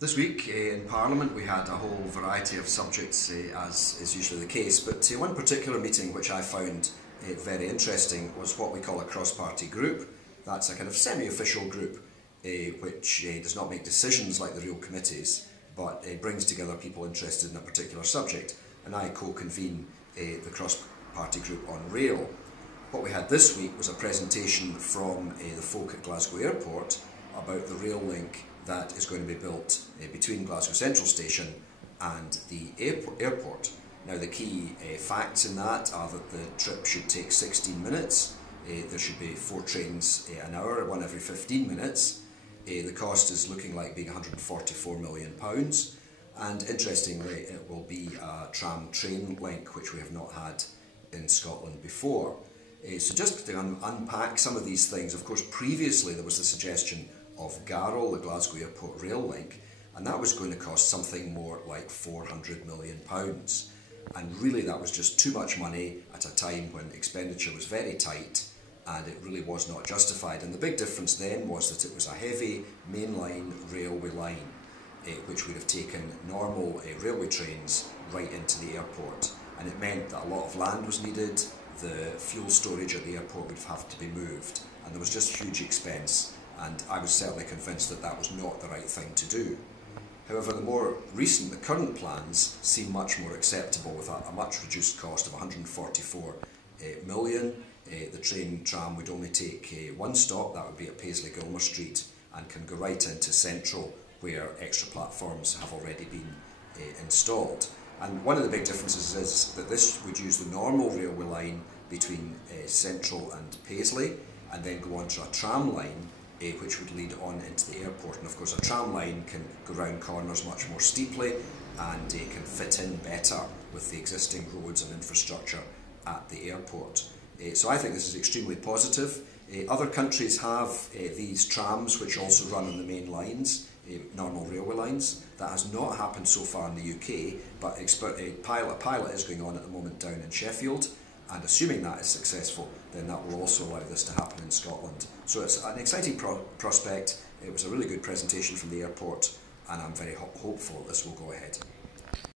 This week in Parliament we had a whole variety of subjects, as is usually the case, but one particular meeting which I found very interesting was what we call a cross-party group. That's a kind of semi-official group which does not make decisions like the real committees, but brings together people interested in a particular subject, and I co-convene the cross-party group on rail. What we had this week was a presentation from the folk at Glasgow Airport about the rail link that is going to be built between Glasgow Central Station and the airport. Now the key facts in that are that the trip should take 16 minutes, there should be 4 trains an hour, one every 15 minutes. The cost is looking like being £144 million, and interestingly it will be a tram train link which we have not had in Scotland before. So just to unpack some of these things, of course previously there was the suggestion of Garrel, the Glasgow Airport rail link, and that was going to cost something more like £400 million. And really that was just too much money at a time when expenditure was very tight and it really was not justified. And the big difference then was that it was a heavy mainline railway line which would have taken normal railway trains right into the airport, and it meant that a lot of land was needed, the fuel storage at the airport would have to be moved, and there was just huge expense. And I was certainly convinced that that was not the right thing to do. However, the current plans seem much more acceptable, with a much reduced cost of £144 million. The tram would only take one stop, that would be at Paisley-Gilmer Street, and can go right into Central, where extra platforms have already been installed. And one of the big differences is that this would use the normal railway line between Central and Paisley, and then go onto a tram line which would lead on into the airport. And of course a tram line can go round corners much more steeply and can fit in better with the existing roads and infrastructure at the airport. So I think this is extremely positive. Other countries have these trams which also run on the main lines, normal railway lines. That has not happened so far in the UK, but a pilot is going on at the moment down in Sheffield, and assuming that is successful, then that will also allow this to happen in Scotland. So it's an exciting prospect. It was a really good presentation from the airport, and I'm very hopeful this will go ahead.